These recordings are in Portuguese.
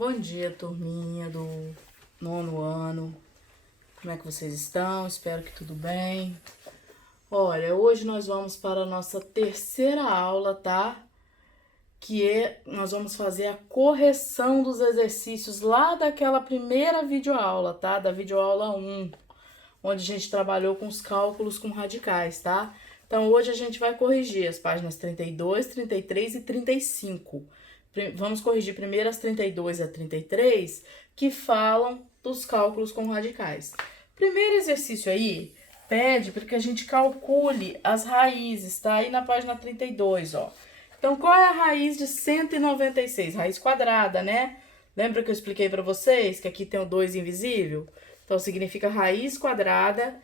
Bom dia, turminha do nono ano. Como é que vocês estão? Espero que tudo bem. Olha, hoje nós vamos para a nossa terceira aula, tá? Nós vamos fazer a correção dos exercícios lá daquela primeira videoaula, tá? Da videoaula 1, onde a gente trabalhou com os cálculos com radicais, tá? Então, hoje a gente vai corrigir as páginas 32, 33 e 35. Vamos corrigir primeiro as 32 a 33, que falam dos cálculos com radicais. Primeiro exercício aí pede para que a gente calcule as raízes, tá? Aí na página 32, ó. Então, qual é a raiz de 196? Raiz quadrada, né? Lembra que eu expliquei para vocês que aqui tem o 2 invisível? Então, significa raiz quadrada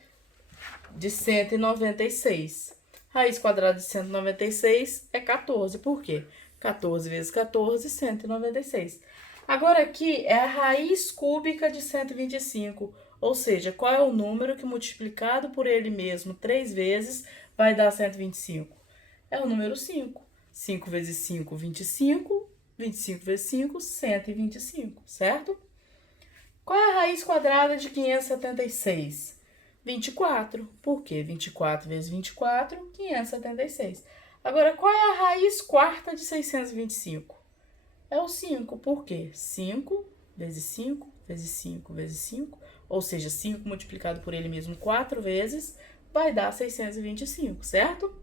de 196. Raiz quadrada de 196 é 14. Por quê? 14 vezes 14, 196. Agora aqui é a raiz cúbica de 125. Ou seja, qual é o número que multiplicado por ele mesmo 3 vezes vai dar 125? É o número 5. 5 vezes 5, 25. 25 vezes 5, 125, certo? Qual é a raiz quadrada de 576? 24. Por quê? 24 vezes 24, 576. Agora, qual é a raiz quarta de 625? É o 5. Por quê? 5 vezes 5 vezes 5 vezes 5, ou seja, 5 multiplicado por ele mesmo 4 vezes, vai dar 625, certo?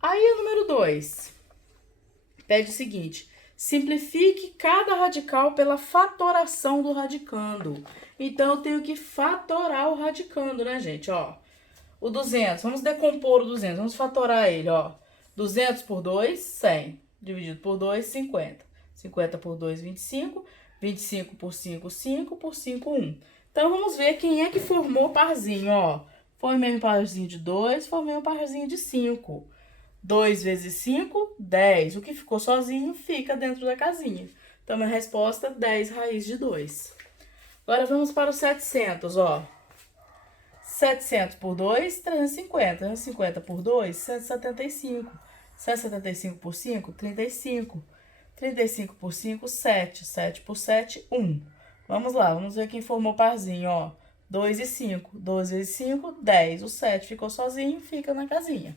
Aí, o número 2 pede o seguinte: simplifique cada radical pela fatoração do radicando. Então, eu tenho que fatorar o radicando, né, gente? Ó, o 200, vamos decompor o 200, vamos fatorar ele, ó. 200 por 2, 100. Dividido por 2, 50. 50 por 2, 25. 25 por 5, 5. Por 5, 1. Então, vamos ver quem é que formou parzinho, ó. Formei um parzinho de 2, formei um parzinho de 5. 2 vezes 5, 10. O que ficou sozinho fica dentro da casinha. Então, minha resposta, 10 raiz de 2. Agora, vamos para os 700, ó. 700 por 2, 350. 350 por 2, 175. 175 por 5, 35. 35 por 5, 7. 7 por 7, 1. Vamos lá, vamos ver quem formou parzinho, ó. 2 e 5. 2 vezes 5, 10. O 7 ficou sozinho, fica na casinha.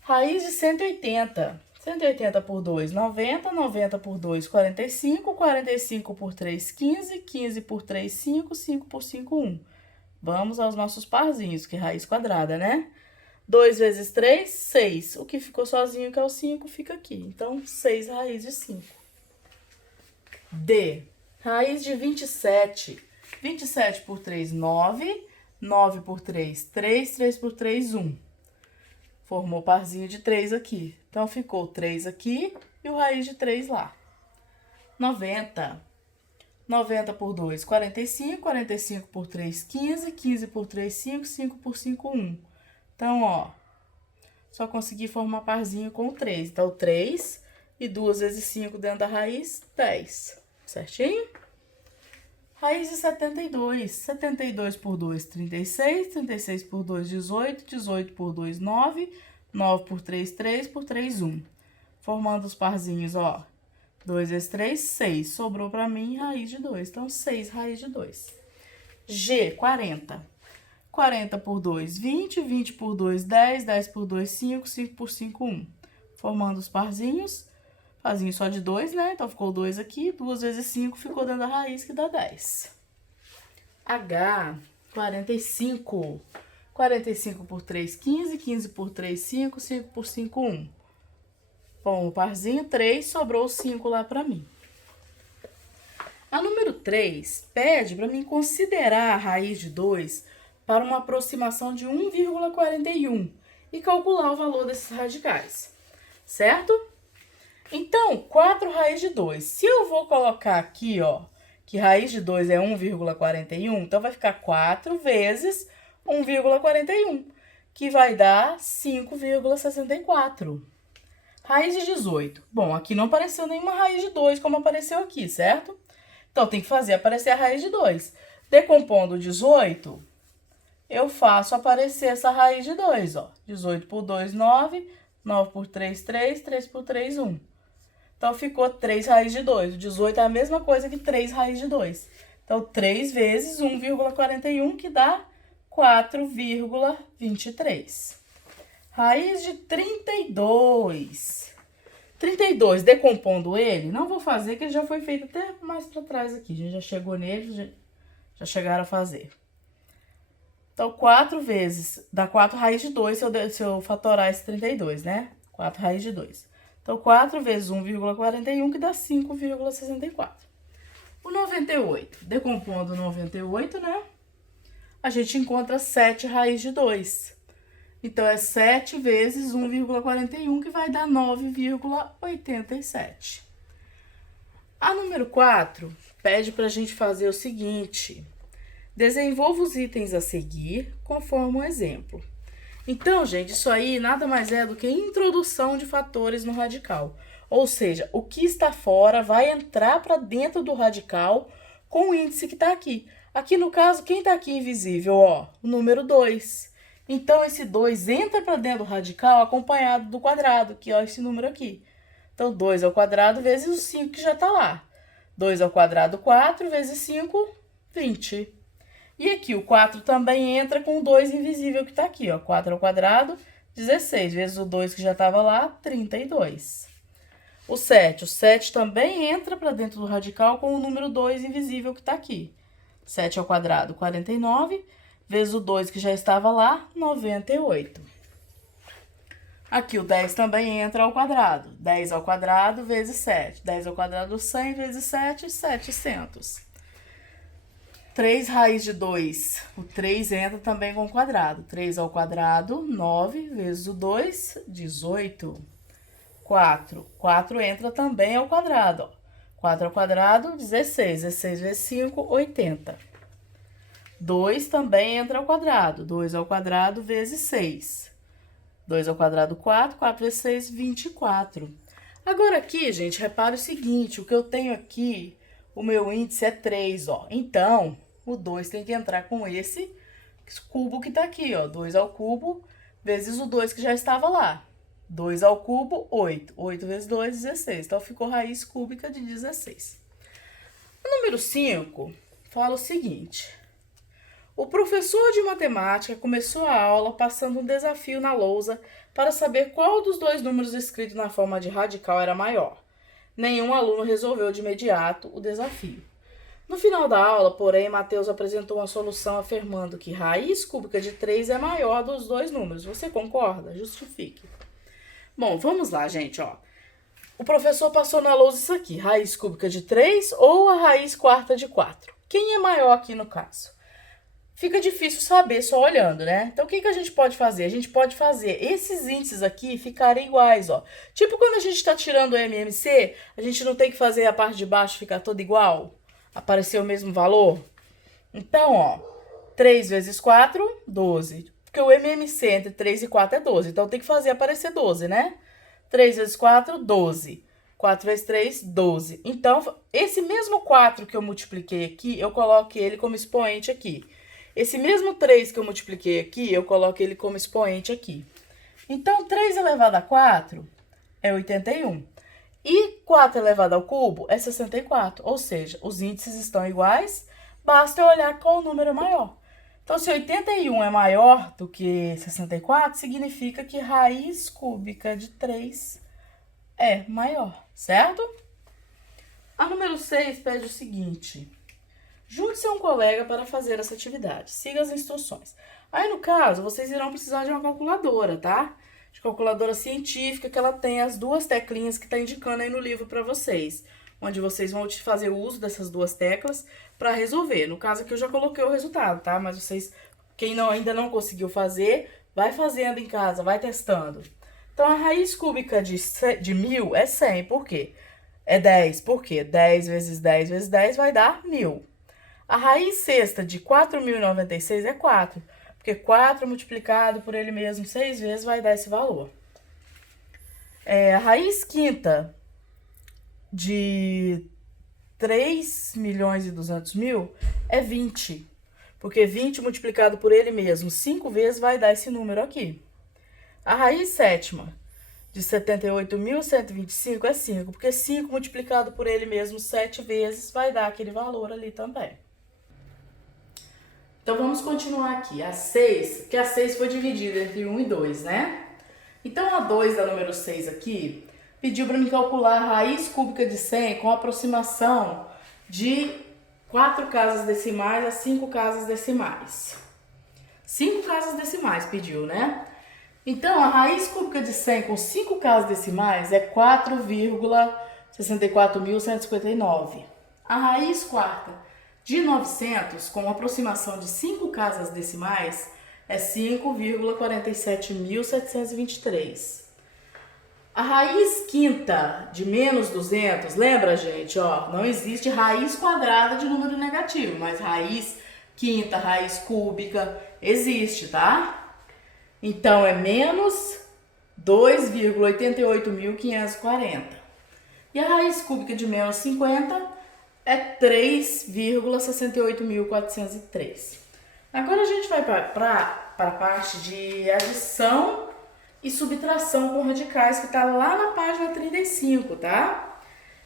Raiz de 180. 180 por 2, 90. 90 por 2, 45. 45 por 3, 15. 15 por 3, 5. 5 por 5, 1. Vamos aos nossos parzinhos, que é raiz quadrada, né? 2 vezes 3, 6. O que ficou sozinho, que é o 5, fica aqui. Então, 6 raiz de 5. D. Raiz de 27. 27 por 3, 9. 9 por 3, 3. 3 por 3, 1. Formou parzinho de 3 aqui. Então, ficou 3 aqui e o raiz de 3 lá. 90. 90 por 2, 45. 45 por 3, 15. 15 por 3, 5. 5 por 5, 1. Então, ó, só consegui formar parzinho com o 3. Então, 3 e 2 vezes 5 dentro da raiz, 10. Certinho? Raiz de 72. 72 por 2, 36. 36 por 2, 18. 18 por 2, 9. 9 por 3, 3. Por 3, 1. Formando os parzinhos, ó. 2 vezes 3, 6. Sobrou pra mim raiz de 2. Então, 6 raiz de 2. G, 40. 40 por 2, 20. 20 por 2, 10. 10 por 2, 5. 5 por 5, 1. Formando os parzinhos. Parzinho só de 2, né? Então, ficou 2 aqui. 2 vezes 5 ficou dentro da raiz, que dá 10. H, 45. 45 por 3, 15. 15 por 3, 5. 5 por 5, 1. Bom, o parzinho 3, sobrou 5 lá pra mim. A número 3 pede para mim considerar a raiz de 2 para uma aproximação de 1,41 e calcular o valor desses radicais, certo? Então, 4 raiz de 2. Se eu vou colocar aqui, ó, que raiz de 2 é 1,41, então vai ficar 4 vezes 1,41, que vai dar 5,64. Raiz de 18. Bom, aqui não apareceu nenhuma raiz de 2 como apareceu aqui, certo? Então, tem que fazer aparecer a raiz de 2. Decompondo 18, eu faço aparecer essa raiz de 2, ó. 18 por 2, 9. 9 por 3, 3. 3 por 3, 1. Então, ficou 3 raiz de 2. O 18 é a mesma coisa que 3 raiz de 2. Então, 3 vezes 1,41, que dá 4,23. Raiz de 32. 32, decompondo ele, não vou fazer, que ele já foi feito até mais para trás aqui. A gente já chegou nele, já chegaram a fazer. Então, 4 vezes, dá 4 raiz de 2 se eu fatorar esse 32, né? 4 raiz de 2. Então, 4 vezes 1,41, que dá 5,64. O 98, decompondo o 98, né? A gente encontra 7 raiz de 2. Então, é 7 vezes 1,41, que vai dar 9,87. A número 4 pede para a gente fazer o seguinte: desenvolva os itens a seguir conforme o exemplo. Então, gente, isso aí nada mais é do que introdução de fatores no radical. Ou seja, o que está fora vai entrar para dentro do radical com o índice que está aqui. Aqui, no caso, quem está aqui invisível? Ó, o número 2. Então, esse 2 entra para dentro do radical acompanhado do quadrado, que é esse número aqui. Então, 2 ao quadrado vezes o 5 que já está lá. 2 ao quadrado, 4, vezes 5, 20. E aqui, o 4 também entra com o 2 invisível que está aqui, ó. 4 ao quadrado, 16, vezes o 2 que já estava lá, 32. O 7 também entra para dentro do radical com o número 2 invisível que está aqui. 7 ao quadrado, 49. Vezes o 2 que já estava lá, 98. Aqui o 10 também entra ao quadrado. 10 ao quadrado vezes 7. 10 ao quadrado, 100 vezes 7, 700. 3 raiz de 2. O 3 entra também com o quadrado. 3 ao quadrado, 9 vezes o 2, 18. 4. 4 entra também ao quadrado. 4 ao quadrado, 16. 16 vezes 5, 80. 2 também entra ao quadrado. 2 ao quadrado vezes 6. 2 ao quadrado, 4. 4 vezes 6, 24. Agora aqui, gente, repare o seguinte. O que eu tenho aqui, o meu índice é 3, ó. Então, o 2 tem que entrar com esse cubo que tá aqui, ó. 2 ao cubo vezes o 2 que já estava lá. 2 ao cubo, 8. 8 vezes 2, 16. Então, ficou raiz cúbica de 16. O número 5 fala o seguinte: o professor de matemática começou a aula passando um desafio na lousa para saber qual dos dois números escritos na forma de radical era maior. Nenhum aluno resolveu de imediato o desafio. No final da aula, porém, Mateus apresentou uma solução afirmando que raiz cúbica de 3 é maior dos dois números. Você concorda? Justifique. Bom, vamos lá, gente, ó. O professor passou na lousa isso aqui, raiz cúbica de 3 ou a raiz quarta de 4. Quem é maior aqui no caso? Fica difícil saber só olhando, né? Então, o que a gente pode fazer? A gente pode fazer esses índices aqui ficarem iguais, ó. Tipo quando a gente está tirando o MMC, a gente não tem que fazer a parte de baixo ficar toda igual? Aparecer o mesmo valor? Então, ó, 3 vezes 4, 12. Porque o MMC entre 3 e 4 é 12. Então, tem que fazer aparecer 12, né? 3 vezes 4, 12. 4 vezes 3, 12. Então, esse mesmo 4 que eu multipliquei aqui, eu coloco ele como expoente aqui. Esse mesmo 3 que eu multipliquei aqui, eu coloco ele como expoente aqui. Então, 3 elevado a 4 é 81. E 4 elevado ao cubo é 64. Ou seja, os índices estão iguais, basta eu olhar qual o número é maior. Então, se 81 é maior do que 64, significa que raiz cúbica de 3 é maior, certo? A número 6 pede o seguinte: junte-se a um colega para fazer essa atividade. Siga as instruções. Aí, no caso, vocês irão precisar de uma calculadora, tá? De calculadora científica, que ela tem as duas teclinhas que tá indicando aí no livro para vocês. Onde vocês vão fazer o uso dessas duas teclas para resolver. No caso aqui, eu já coloquei o resultado, tá? Mas vocês, quem ainda não conseguiu fazer, vai fazendo em casa, vai testando. Então, a raiz cúbica de 1.000 é 100. Por quê? É 10. Por quê? 10 vezes 10 vezes 10 vai dar 1.000. A raiz sexta de 4.096 é 4, porque 4 multiplicado por ele mesmo 6 vezes vai dar esse valor. A raiz quinta de 3.200.000 é 20, porque 20 multiplicado por ele mesmo 5 vezes vai dar esse número aqui. A raiz sétima de 78.125 é 5, porque 5 multiplicado por ele mesmo 7 vezes vai dar aquele valor ali também. Então, vamos continuar aqui. A 6, que a 6 foi dividida entre 1 e 2, né? Então, a 2 da número 6 aqui pediu para me calcular a raiz cúbica de 100 com aproximação de 4 casas decimais a 5 casas decimais. 5 casas decimais pediu, né? Então, a raiz cúbica de 100 com 5 casas decimais é 4,64.159. A raiz quarta de 900 com aproximação de 5 casas decimais é 5,47.723. A raiz quinta de menos 200, lembra, gente? Ó, não existe raiz quadrada de número negativo, mas raiz quinta, raiz cúbica, existe, tá? Então, é menos 2,88.540. E a raiz cúbica de menos 50 é 3,68.403. Agora a gente vai para a parte de adição e subtração com radicais, que está lá na página 35, tá?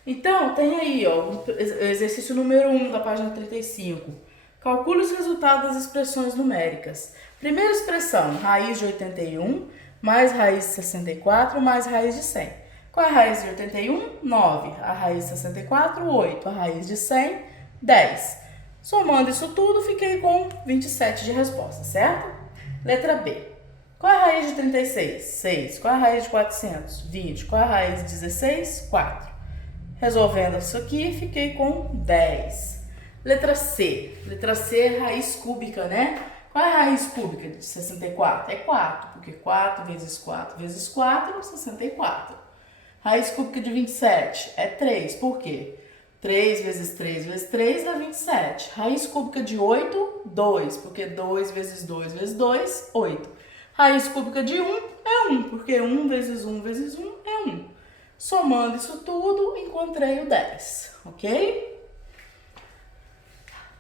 Então, tem aí, ó, o exercício número 1 da página 35. Calcule os resultados das expressões numéricas. Primeira expressão, raiz de 81 mais raiz de 64 mais raiz de 100. Qual é a raiz de 81? 9. A raiz de 64, 8. A raiz de 100, 10. Somando isso tudo, fiquei com 27 de resposta, certo? Letra B. Qual é a raiz de 36? 6. Qual é a raiz de 400? 20. Qual é a raiz de 16? 4. Resolvendo isso aqui, fiquei com 10. Letra C. Letra C é raiz cúbica, né? Qual é a raiz cúbica de 64? É 4, porque 4 vezes 4 vezes 4, 64. Raiz cúbica de 27 é 3, por quê? 3 vezes 3 vezes 3 dá 27. Raiz cúbica de 8, 2, porque 2 vezes 2 vezes 2, 8. Raiz cúbica de 1 é 1, porque 1 vezes 1 vezes 1 é 1. Somando isso tudo, encontrei o 10, ok?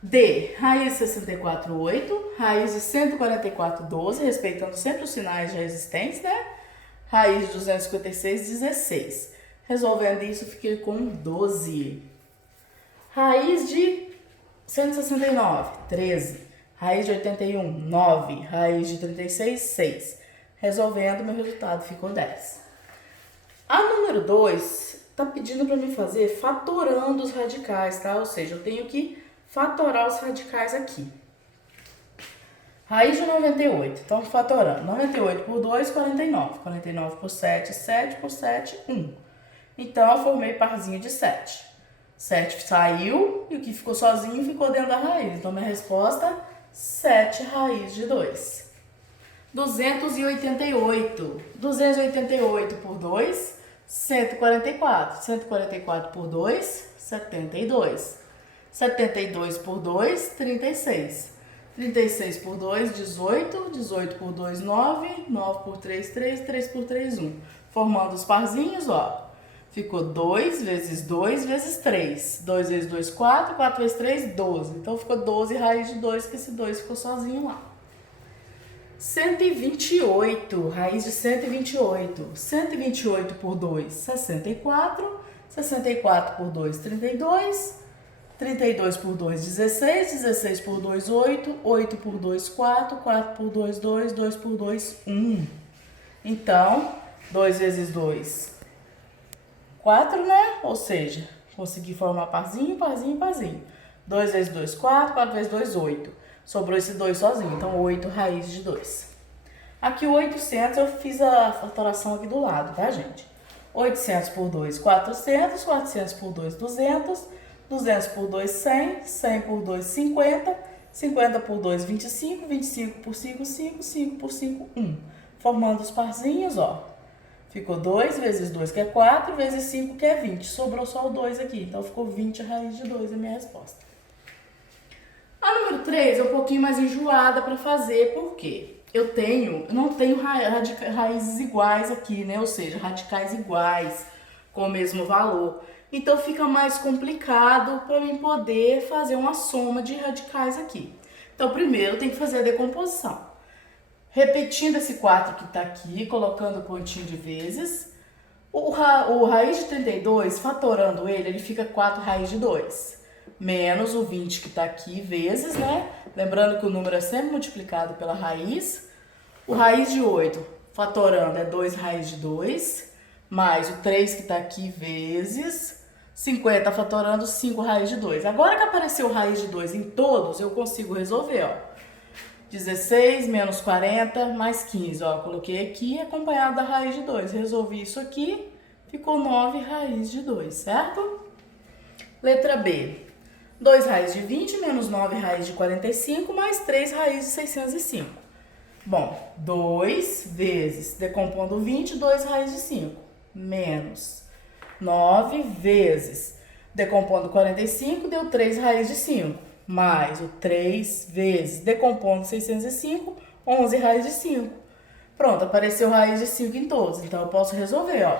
D, raiz de 64, 8. Raiz de 144, 12, respeitando sempre os sinais já existentes, né? Raiz de 256, 16. Resolvendo isso, fiquei com 12. Raiz de 169, 13. Raiz de 81, 9. Raiz de 36, 6. Resolvendo, meu resultado ficou 10. A número 2 está pedindo para mim fazer fatorando os radicais, tá? Ou seja, eu tenho que fatorar os radicais aqui. Raiz de 98, então fatorando. 98 por 2, 49. 49 por 7, 7 por 7, 1. Então, eu formei parzinho de 7. 7 saiu e o que ficou sozinho ficou dentro da raiz. Então, minha resposta, 7 raiz de 2. 288. 288 por 2, 144. 144 por 2, 72. 72 por 2, 36. 36 por 2, 18. 18 por 2, 9. 9 por 3, 3. 3 por 3, 1. Formando os parzinhos, ó. Ficou 2 vezes 2 vezes 3. 2 vezes 2, 4. 4 vezes 3, 12. Então, ficou 12 raiz de 2, que esse 2 ficou sozinho lá. 128, raiz de 128. 128 por 2, 64. 64 por 2, 32. 32 por 2, 16. 16 por 2, 8. 8 por 2, 4. 4 por 2, 2. 2 por 2, 1. Então, 2 vezes 2, 4, né? Ou seja, consegui formar parzinho, parzinho, parzinho. 2 vezes 2, 4. 4 vezes 2, 8. Sobrou esse 2 sozinho, então 8 raiz de 2. Aqui o 800 eu fiz a fatoração aqui do lado, tá, gente? 800 por 2, 400. 400 por 2, 200. 200 por 2, 100. 100 por 2, 50. 50 por 2, 25. 25 por 5, 5. 5 por 5, 1. Formando os parzinhos, ó. Ficou 2 vezes 2, que é 4, vezes 5, que é 20. Sobrou só o 2 aqui, então ficou 20 raiz de 2 a minha resposta. A número 3 é um pouquinho mais enjoada para fazer, porque eu não tenho raízes iguais aqui, né? Ou seja, radicais iguais, com o mesmo valor. Então, fica mais complicado para mim poder fazer uma soma de radicais aqui. Então, primeiro, eu tenho que fazer a decomposição. Repetindo esse 4 que está aqui, colocando o pontinho de vezes. O raiz de 32, fatorando ele fica 4 raiz de 2. Menos o 20 que está aqui, vezes, né? Lembrando que o número é sempre multiplicado pela raiz. O raiz de 8, fatorando, é 2 raiz de 2. Mais o 3 que está aqui, vezes 50 fatorando 5 raiz de 2. Agora que apareceu raiz de 2 em todos, eu consigo resolver, ó. 16 menos 40 mais 15, ó, coloquei aqui acompanhado da raiz de 2. Resolvi isso aqui, ficou 9 raiz de 2, certo? Letra B. 2 raiz de 20 menos 9 raiz de 45 mais 3 raiz de 605. Bom, 2 vezes, decompondo 20, 2 raiz de 5, menos 9 vezes, decompondo 45, deu 3 raiz de 5. Mais o 3 vezes, decompondo 605, 11 raiz de 5. Pronto, apareceu raiz de 5 em todos, então eu posso resolver, ó.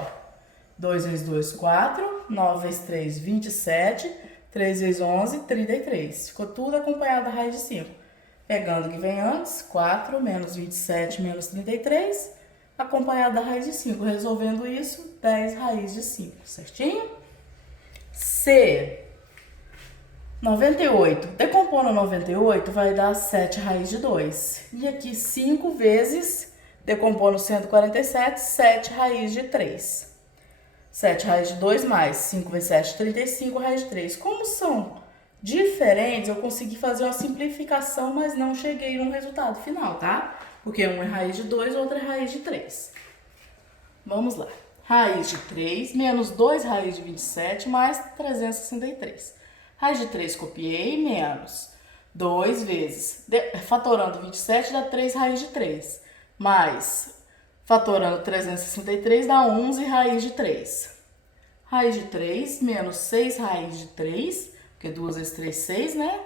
2 vezes 2, 4, 9 vezes 3, 27, 3 vezes 11, 33. Ficou tudo acompanhado da raiz de 5. Pegando o que vem antes, 4 menos 27 menos 33, acompanhado da raiz de 5. Resolvendo isso, 10 raiz de 5, certinho? C. 98. Decompondo 98 vai dar 7 raiz de 2. E aqui 5 vezes, decompondo 147, 7 raiz de 3. 7 raiz de 2 mais 5 vezes 7, 35 raiz de 3. Como são diferentes, eu consegui fazer uma simplificação, mas não cheguei no resultado final, tá? Porque um é raiz de 2, o outro é raiz de 3. Vamos lá. Raiz de 3 menos 2 raiz de 27 mais 363. Raiz de 3 copiei, menos 2 vezes, fatorando 27 dá 3 raiz de 3, mais fatorando 363 dá 11 raiz de 3. Raiz de 3 menos 6 raiz de 3, porque 2 vezes 3, 6, né?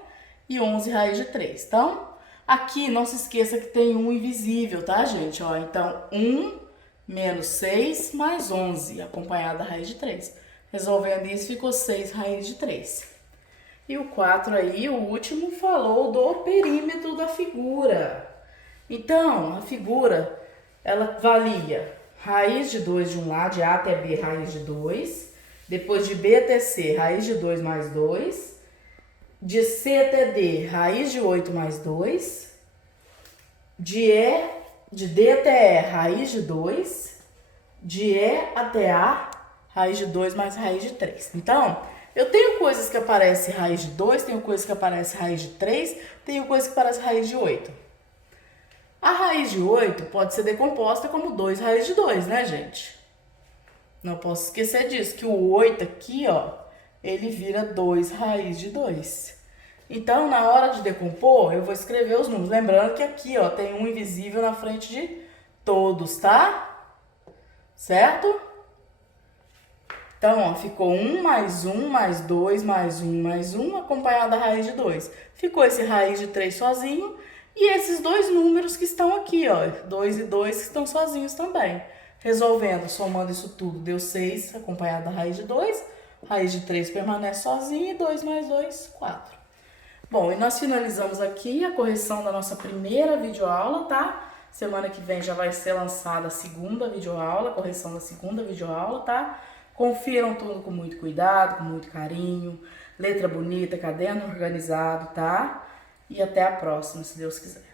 E 11 raiz de 3. Então, aqui não se esqueça que tem um invisível, tá, gente? Ó, então, 1 menos 6 mais 11, acompanhado da raiz de 3. Resolvendo isso, ficou 6 raiz de 3. E o 4 aí, o último, falou do perímetro da figura. Então, a figura, ela valia raiz de 2 de um lado, de A até B, raiz de 2. Depois de B até C, raiz de 2 mais 2. De C até D, raiz de 8 mais 2. De D até E, raiz de 2. De E até A, raiz de 2 mais raiz de 3. Então, eu tenho coisas que aparecem raiz de 2, tenho coisas que aparecem raiz de 3, tenho coisas que aparecem raiz de 8. A raiz de 8 pode ser decomposta como 2 raiz de 2, né, gente? Não posso esquecer disso, que o 8 aqui, ó, ele vira 2 raiz de 2. Então, na hora de decompor, eu vou escrever os números. Lembrando que aqui, ó, tem um invisível na frente de todos, tá? Certo? Então, ó, ficou 1 mais 1 mais 2 mais 1 mais 1, acompanhado da raiz de 2. Ficou esse raiz de 3 sozinho e esses dois números que estão aqui, ó, 2 e 2 que estão sozinhos também. Resolvendo, somando isso tudo, deu 6, acompanhado da raiz de 2. Raiz de 3 permanece sozinha e 2 mais 2, 4. Bom, e nós finalizamos aqui a correção da nossa primeira videoaula, tá? Semana que vem já vai ser lançada a segunda videoaula, a correção da segunda videoaula, tá? Confiram tudo com muito cuidado, com muito carinho. Letra bonita, caderno organizado, tá? E até a próxima, se Deus quiser.